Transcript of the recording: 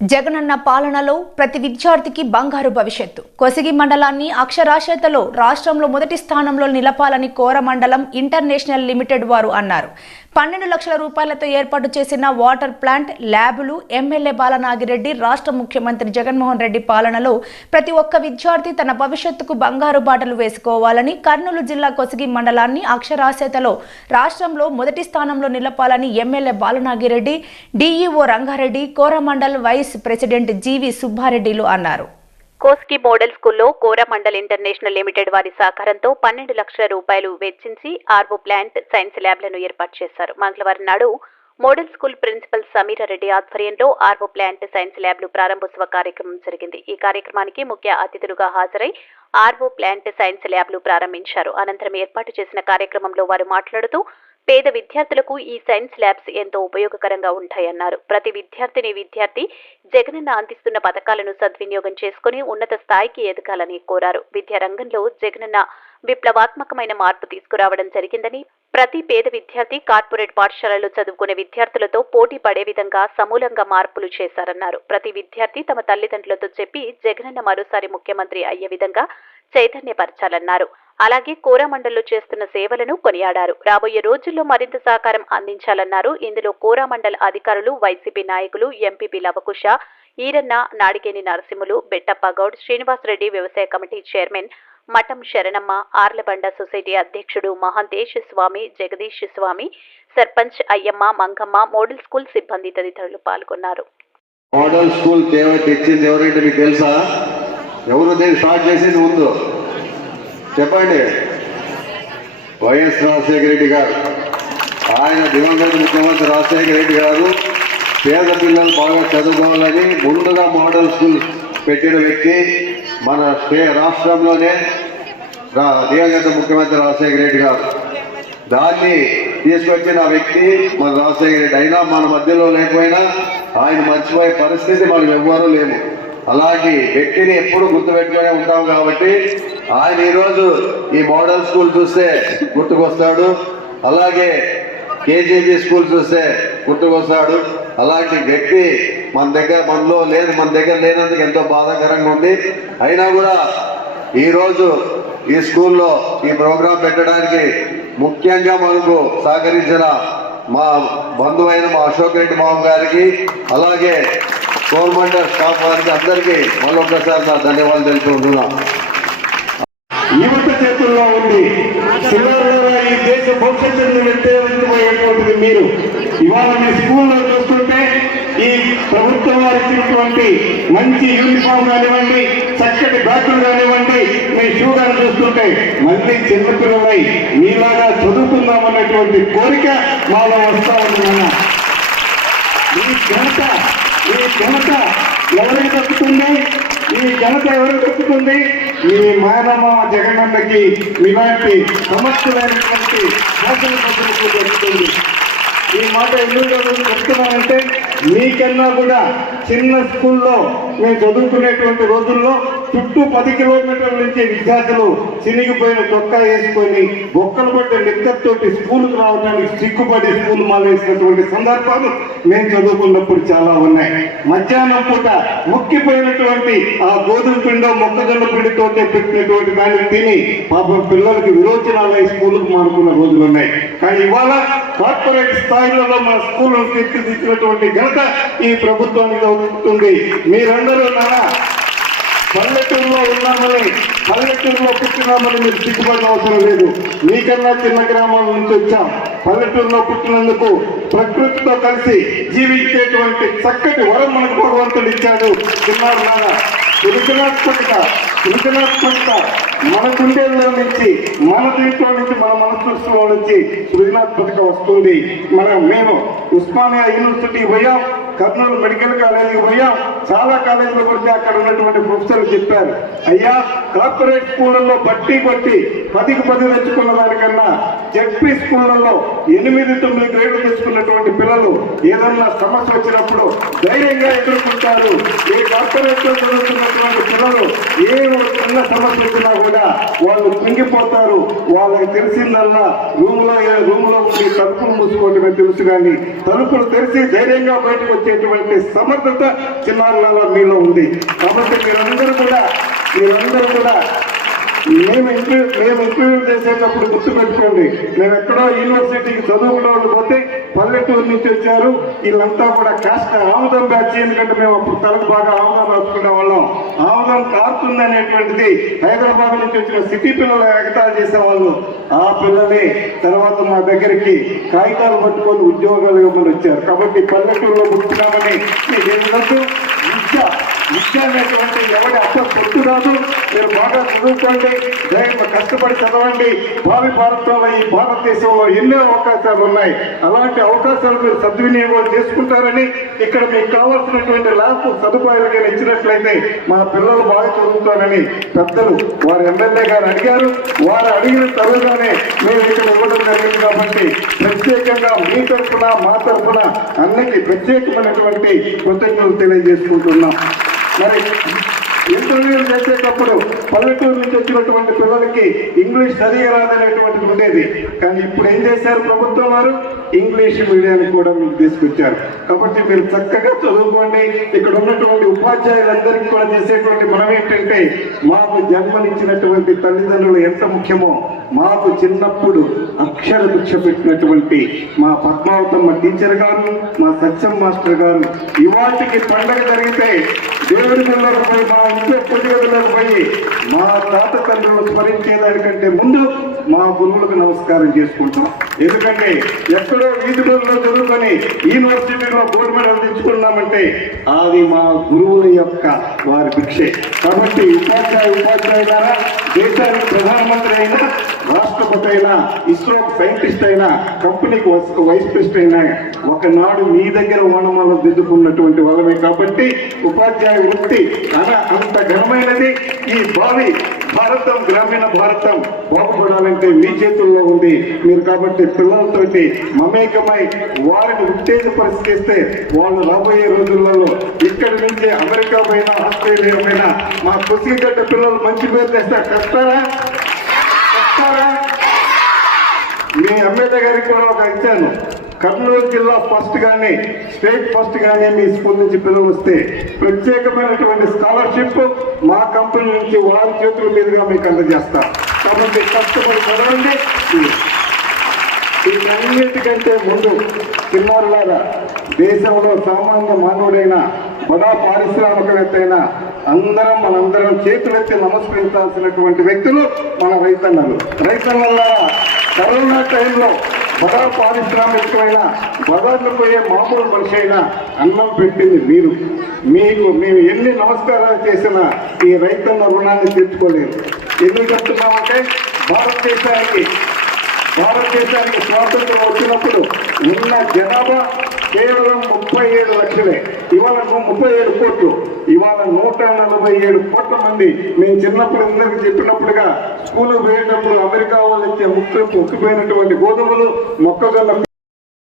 జగనన్న పాలనలో ప్రతి విద్యార్థికి బంగారు భవిష్యత్తు. కొసిగి మండలాన్ని అక్షరాస్యతలో రాష్ట్రంలో మొదటి స్థానంలో నిలపాలని కోరమండలం ఇంటర్నేషనల్ లిమిటెడ్ వారు అన్నారు. 12 లక్షల రూపాయలతో ఏర్పాటు చేసిన వాటర్ ప్లాంట్, ల్యాబులు ఎమ్మెల్యే బాలనాగిరెడ్డి, రాష్ట్ర ముఖ్యమంత్రి జగన్మోహన్ రెడ్డి పాలనలో ప్రతి ఒక్క విద్యార్థి తన భవిష్యత్తుకు బంగారు బాటలు వేసుకోవాలని, కర్నూలు జిల్లా కొసిగి మండలాన్ని అక్షరాస్యతలో రాష్ట్రంలో మొదటి స్థానంలో నిలపాలని MLA Balanagireddy, DEO Rangareddy, Coromandel vice president GV సుబ్బారెడ్డిలు అన్నారు. కోస్గి మోడల్ స్కూల్లో కోరమండల్ ఇంటర్నేషనల్ లిమిటెడ్ వారి సహకారంతో 12 లక్షల రూపాయలు వెచ్చించి ఆర్వో ప్లాంట్, సైన్స్ ల్యాబ్లను ఏర్పాటు చేశారు. మంగళవారం నాడు మోడల్ స్కూల్ ప్రిన్సిపల్ సమీరారెడ్డి ఆధ్వర్యంలో ఆర్వో ప్లాంట్, సైన్స్ ల్యాబ్లు ప్రారంభోత్సవ కార్యక్రమం జరిగింది. ఈ కార్యక్రమానికి ముఖ్య అతిథులుగా హాజరై ఆర్వో ప్లాంట్, సైన్స్ ల్యాబ్లు ప్రారంభించారు. అనంతరం ఏర్పాటు చేసిన కార్యక్రమంలో వారు మాట్లాడుతూ పేద విద్యార్థులకు ఈ సైన్స్ ల్యాబ్స్ ఎంతో ఉపయోగకరంగా ఉంటాయన్నారు. ప్రతి విద్యార్థి జగనన్న అందిస్తున్న పథకాలను సద్వినియోగం చేసుకుని ఉన్నత స్థాయికి ఎదగాలని కోరారు. విద్యారంగంలో జగనన్న విప్లవాత్మకమైన మార్పు తీసుకురావడం జరిగిందని, ప్రతి పేద విద్యార్థి కార్పొరేట్ పాఠశాలలో చదువుకునే విద్యార్థులతో పోటీ పడే విధంగా సమూలంగా మార్పులు చేశారన్నారు. ప్రతి విద్యార్థి తమ తల్లిదండ్రులతో చెప్పి జగనన్న మరోసారి ముఖ్యమంత్రి అయ్యే విధంగా చైతన్యపరచాలన్నారు. అలాగే కోరామండల్లో చేస్తున్న సేవలను కొనియాడారు. రాబోయే రోజుల్లో మరింత సహకారం అందించాలన్నారు. ఇందులో కోరామండల్ అధికారులు, వైసీపీ నాయకులు, ఎంపీపీ లవకుశ, ఈరన్న, నాడికేని నరసింహులు, బెట్టప్ప గౌడ్, శ్రీనివాసరెడ్డి, వ్యవసాయ కమిటీ చైర్మన్ మఠం శరణమ్మ, ఆర్లబండ సొసైటీ అధ్యక్షుడు మహంతేష్ స్వామి, జగదీష్ స్వామి, సర్పంచ్ అయ్యమ్మ, మంగమ్మ, మోడల్ స్కూల్ సిబ్బంది తదితరులు పాల్గొన్నారు. మోడల్ స్కూల్ తెచ్చింది ఎవరంటే మీకు తెలుసా? ఎవరు దీన్ని స్టార్ట్ చేసింది ముందు చెప్పండి? వైఎస్ రాజశేఖర రెడ్డి గారు. ఆయన దివంగత ముఖ్యమంత్రి రాజశేఖర రెడ్డి గారు పేద పిల్లలు బాగా చదువుకోవాలని ముందుగా మోడల్ స్కూల్ పెట్టిన వ్యక్తి మన రాష్ట్రంలోనే దివంగత ముఖ్యమంత్రి రాజశేఖర రెడ్డి గారు. దాన్ని తీసుకొచ్చిన వ్యక్తి మన రాజశేఖర రెడ్డి. అయినా మన మధ్యలో లేకపోయినా ఆయన మర్చిపోయే పరిస్థితి మనం ఎవ్వరూ లేము. అలాంటి వ్యక్తిని ఎప్పుడు గుర్తుపెట్టుకునే ఉంటాం కాబట్టి ఆయన ఈరోజు ఈ మోడల్ స్కూల్ చూస్తే గుర్తుకొస్తాడు. అలాగే కేజీబీ స్కూల్ చూస్తే గుర్తుకొస్తాడు. అలాంటి వ్యక్తి మన దగ్గర లేనందుకు ఎంతో బాధాకరంగా ఉంది. అయినా కూడా ఈరోజు ఈ స్కూల్లో ఈ ప్రోగ్రాం పెట్టడానికి ముఖ్యంగా మనకు సహకరించిన మా బంధువైన మా అశోక్ రెడ్డి మామ గారికి, అలాగే కోరమండల్ స్టాఫ్ వారికి అందరికీ మరొకసారి నా ధన్యవాదాలు తెలుపుకుంటున్నా. యువత చేతుల్లో ఉంది. పిల్లల ఈ దేశ భవిష్యత్తును నిర్దేశించబోయేటువంటిది మీరు. ఇవాళ మీ స్కూల్లో చూస్తుంటే ఈ ప్రభుత్వం వారు ఇచ్చినటువంటి మంచి యూనిఫామ్ కానివ్వండి, చక్కటి బ్యాగులు కానివ్వండి, మీ షూ కానీ చూస్తుంటే మళ్ళీ చిన్నపిల్లలై మీలాగా చదువుకుందామన్నటువంటి కోరిక మాలో వస్తా ఉంటున్నా. ఈ ఘనత ఎవరికి దక్కుతుంది? ఈ ఘనత ఎవరికి దక్కుతుంది? ఈ మానవ జగనన్నకి ఇలాంటి సమర్థులైనటువంటి శాసనసభ్యులకు దక్కుతుంది. ఈ మాట ఎందుకు చెప్తున్నానంటే, మీకన్నా కూడా చిన్న స్కూల్లో మేము చదువుకునేటువంటి రోజుల్లో చుట్టూ 10 కిలోమీటర్ల నుంచి విద్యార్థులు చినిగిపోయిన చొక్కా వేసుకొని బొక్కలు పట్టే నిక్కతోటి స్కూల్కి రావడానికి సిగ్గుపడి స్కూల్ మానేసినటువంటి సందర్భాలు మేము చదువుకున్నప్పుడు చాలా ఉన్నాయి. మధ్యాహ్నం పూట ముక్కిపోయినటువంటి ఆ గోధుమ పిండో మొక్కజొన్న పిండితోటే పెట్టినటువంటి దాన్ని తిని పాపం పిల్లలకి విరోచనాలై స్కూల్కి మానుకున్న రోజులు ఉన్నాయి. కానీ ఇవాళ కార్పొరేట్ స్థాయిలలో మన స్కూళ్ళను తీర్చిదిద్దినటువంటి ఘనత ఈ ప్రభుత్వానికి అవుతుంది. మీరందరూ పల్లెటూరులో ఉన్నామని, పల్లెటూరులో పుట్టినామని మీరు సిగ్గుపడిన అవసరం లేదు. మీకన్నా చిన్న గ్రామాల నుంచి వచ్చాం. పల్లెటూరులో పుట్టినందుకు ప్రకృతితో కలిసి జీవించేటువంటి చక్కటి వరం మనకు భగవంతుడు ఇచ్చాడు. చిన్నారు నాన్న సృజనాత్మకత మన గుండెల్లో నుంచి, మన దీంట్లో నుంచి, మన మనస్సులో నుంచి సృజనాత్మకత వస్తుంది. మేము ఉస్మానియా యూనివర్సిటీ పోయాం, కర్నూలు మెడికల్ కాలేజీకి పోయాం, చాలా కాలేజీలు కొడితే అక్కడ ఉన్నటువంటి ప్రొఫెసర్లు చెప్పారు, అయ్యా కార్పొరేట్ స్కూళ్ళల్లో బట్టి 10కి 10 తెచ్చుకున్న దానికన్నా జెడ్పీ స్కూళ్ళల్లో 8-9 గ్రేడ్లు తెచ్చుకున్నటువంటి పిల్లలు ఏదన్నా సమస్య వచ్చినప్పుడు ధైర్యంగా ఎదుర్కొంటారు. ఈ కార్పొరేట్ లో చదువుతున్నటువంటి పిల్లలు ఏ చిన్న సమస్య వచ్చినా కూడా వాళ్ళు కుంగిపోతారు. వాళ్ళకి తెలిసిందల్లా రూమ్ లో ఉండి తలుపులు మూసుకోవటమే తెలుసు, కానీ తలుపులు తెరిచి ధైర్యంగా బయటకు వచ్చేటువంటి సమర్థత చిన్నారుల మీలో ఉంది. కాబట్టి మీరందరూ కూడా మేము ఇంటర్వ్యూ చేసేటప్పుడు గుర్తుపెట్టుకోండి, మేము ఎక్కడో యూనివర్సిటీకి చదువుకునే వాళ్ళు పోతే పల్లెటూరు నుంచి వచ్చారు, వీళ్ళంతా కూడా కాస్త ఆముదం బ్యాచ్. ఎందుకంటే మేము అప్పుడు తలకు బాగా ఆముదం రాసుకునే వాళ్ళం. ఆముదం కారుతుంది అనేటువంటిది హైదరాబాద్ నుంచి వచ్చిన సిటీ పిల్లలు ఎగతాళి చేసేవాళ్ళు. ఆ పిల్లలే తర్వాత మా దగ్గరికి కాగితాలు పట్టుకొని ఉద్యోగాలు ఇవ్వమని వచ్చారు. కాబట్టి పల్లెటూరులో పుట్టినామని మీకేమిటంటూ విద్య అనేటువంటి ఎవరి పొత్తు రాదు. మీరు బాగా చదువుకోండి, కష్టపడి చదవండి. భావి భారతంలో ఈ భారతదేశంలో ఎన్నో అవకాశాలు ఉన్నాయి. అలాంటి అవకాశాలు మీరు సద్వినియోగం చేసుకుంటారని, ఇక్కడ మీకు కావాల్సినటువంటి ల్యాబ్ సదుపాయాలు ఇచ్చినట్లయితే మన పిల్లలు బాగా చదువుతారని పెద్దలు వారి ఎమ్మెల్యే గారు అడిగారు. వారు అడిగిన తరువాతనే మేము ఇక్కడ ఇవ్వడం జరిగింది. కాబట్టి ప్రత్యేకంగా మీ తరఫున మా తరఫున అన్నిటి ప్రత్యేకమైనటువంటి కృతజ్ఞతలు తెలియజేసుకుంటున్నాం. మరి ఇంటర్వ్యూలు చేసేటప్పుడు పల్లెటూరు నుంచి వచ్చినటువంటి పిల్లలకి ఇంగ్లీష్ సరిగా రాదనేటువంటిది ఉండేది. కానీ ఇప్పుడు ఏం చేశారు ప్రభుత్వం వారు, ఇంగ్లీష్ మీడియాన్ని కూడా మీకు తీసుకొచ్చారు. కాబట్టి మీరు చక్కగా చదువుకోండి. ఇక్కడ ఉన్నటువంటి ఉపాధ్యాయులందరికీ కూడా చేసేటువంటి మనం ఏంటంటే, మాకు జన్మనిచ్చినటువంటి తల్లిదండ్రులు ఎంత ముఖ్యమో, మాకు చిన్నప్పుడు అక్షర భిక్ష పెట్టినటువంటి మా పద్మావతమ్మ టీచర్ గారు, మా సత్యం మాస్టర్ గారు, ఇవాటికి పండగ జరిగితే దేవుడి పిల్లలకు పోయి, మా ఇంట్లో పొద్దుగదులకు పోయి మా తాత తండ్రులు స్మరించేదానికంటే ముందు మా గురువులకు నమస్కారం చేసుకుంటాం. ఎందుకంటే ఎక్కడో వీధి బదుల్లో చదువుకొని యూనివర్సిటీలో గోల్డ్ మెడల్ తెచ్చుకున్నామంటే అది మా గురువుల యొక్క వారి భిక్షే. కాబట్టి ఉపాధ్యాయులారా, దేశానికి ప్రధానమంత్రి అయినా, రాష్ట్రపతి అయినా, ఇస్రో సైంటిస్ట్ అయినా, కంపెనీకి వైస్ ప్రెసిడెంట్ అయినా ఒకనాడు మీ దగ్గర ఓనమాలు దిద్దుకున్నటువంటి వాళ్ళమే. కాబట్టి ఉపాధ్యాయ వృత్తి అంత ఘనమైనది. ఈ భావి భారతం, గ్రామీణ భారతం బాగుపడాలంటే మీ చేతుల్లో ఉంది. మీరు కాబట్టి పిల్లలతోటి మమేకమై వారిని ఉత్తేజపరిచేస్తే వాళ్ళు రాబోయే రోజులలో ఇక్కడి నుంచి అమెరికా పైన, ఆస్ట్రేలియా పైన మా కుసిగడ్డ పిల్లలు మంచి పేరు తెస్తారు. కష్టారా? మీ ఎమ్మెల్యే గారికి కూడా ఒక ఇచ్చాను. కర్నూలు జిల్లా ఫస్ట్ కానీ స్టేట్ ఫస్ట్ కానీ మీ స్కూల్ నుంచి పిల్లలు వస్తే ప్రత్యేకమైనటువంటి స్కాలర్షిప్ మా కంపెనీ నుంచి వారి చేతుల మీదుగా మీకు అందజేస్తాం. కాబట్టి కష్టపడి చదవండి. వీటన్నిటికంటే ముందు చిన్నారులారా, దేశంలో సామాన్య మానవుడైన, బడా పారిశ్రామికవేత్త అయినా మనందరం చేతులెత్తి నమస్కరించాల్సినటువంటి వ్యక్తులు మన రైతన్నలు. రైతన్నలారా, కరోనా టైంలో బడా పారిశ్రామికమైన బజార్లు పోయే మామూలు మనిషి అయినా అన్నం పెట్టింది మీరు. మేము ఎన్ని నమస్కారాలు చేసినా ఈ రైతన్న రుణాన్ని తీర్చుకోలేదు. ఎందుకు చెప్తున్నామంటే, భారతదేశానికి స్వాతంత్రం వచ్చినప్పుడు ఉన్న జనాభా కేవలం 37 లక్షలే. ఇవాళ 37 కోట్లు. ఇవాళ 147 కోట్ల మంది. మేము చిన్నప్పుడు అందరికి చెప్పినప్పుడుగా స్కూల్ పోయేటప్పుడు అమెరికా వాళ్ళు ఇచ్చే ముక్కిపోయినటువంటి గోధుమలు, మొక్కజొన్న